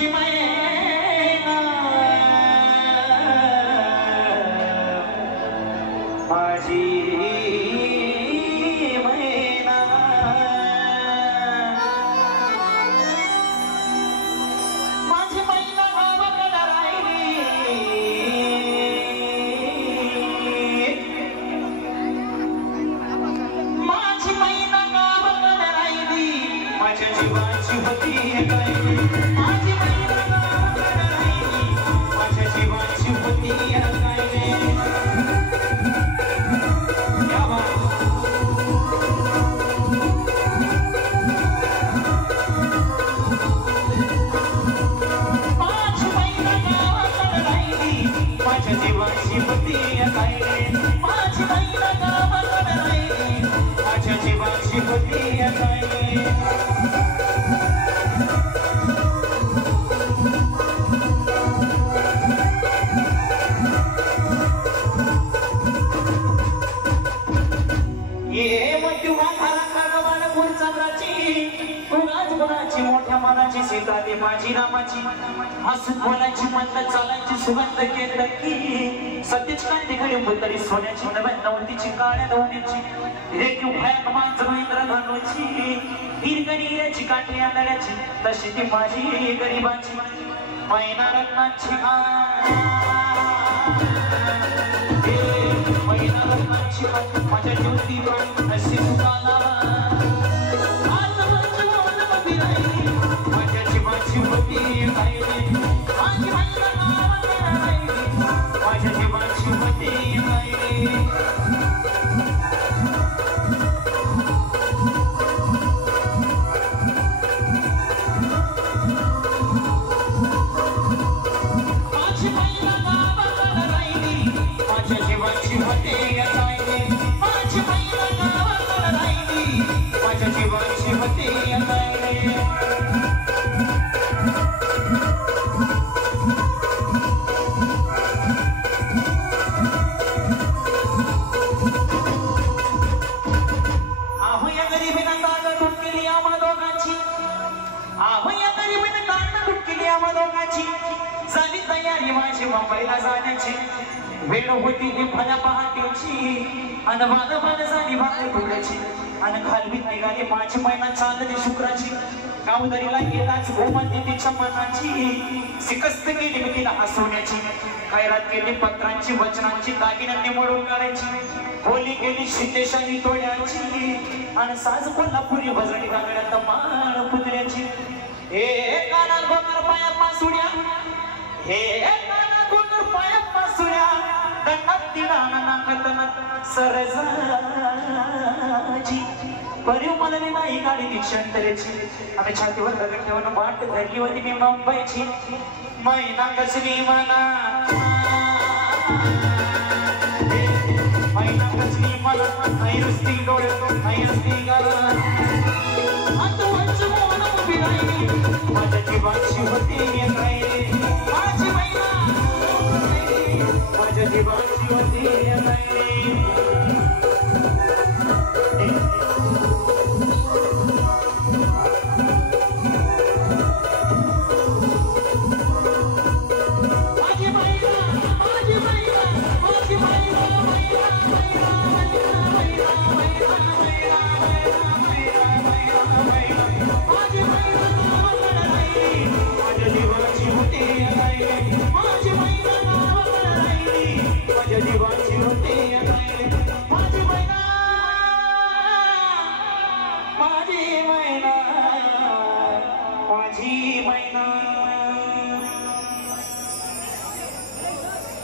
माझी मैना माझी मैना माझी मैना गावाकडे राहिली माझी मैना गावाकडे राहिली माझ्या जीवाची होती माझी मैना गावाकडे राहिली माझ्या जीवाची होती मोठ्या मनाची सीता दे माझी नामाची हसून बोलायची म्हणत चालायची सुगंध केतकी सतीच कांती घडी मुतरी सोन्याची नवतीची काळ्या दवण्याची रेखीव भयाक मांजर इंद्र धनुची हिरकणीची काठी आंधळ्याची तशी ती माझी गरीबाची मैना रत्नाची मैना रत्नाची माझ्या ज्योती अशी सुखाला माझ्या जीवाची होती माझ्या जीवाची होती झाली तयारी माझी मुंबईला जाण्याची वेळ होती ती भल्या पहाटेची आणि वादभान झाली भाकर फुलाची आणि घालवीत निघाली माझी मैना चालली शुक्राची गावदरीला गेलाच गोमती तिच्या मनाची सिकस्त केली मी तिला हसवण्याची खैरात केली पत्रांची वचनांची दागिन्यांनी मोडून काढायची होली गेली शितेशाही तोड्याची आणि साज कोल्हापुरी भजणी घालण्यात माळ पुतळ्याची हे काना गोकर पाया पासुड्या हे काना गोकर पाया पासुड्या दंडात तिला नाकतनात सरजाची परिव मनली नाही गाडी दिक्षांतरेची आम्ही छातीवर दगड ठेवून वाट धरली होती मी मुंबईची मैना कसली म्हणा मैना कसली म्हणा नाही रस्ती डोळे नाही रस्ती गाला माझ्या जीवाची होती माझी मैना माझ्या जीवाची होती माझी मैना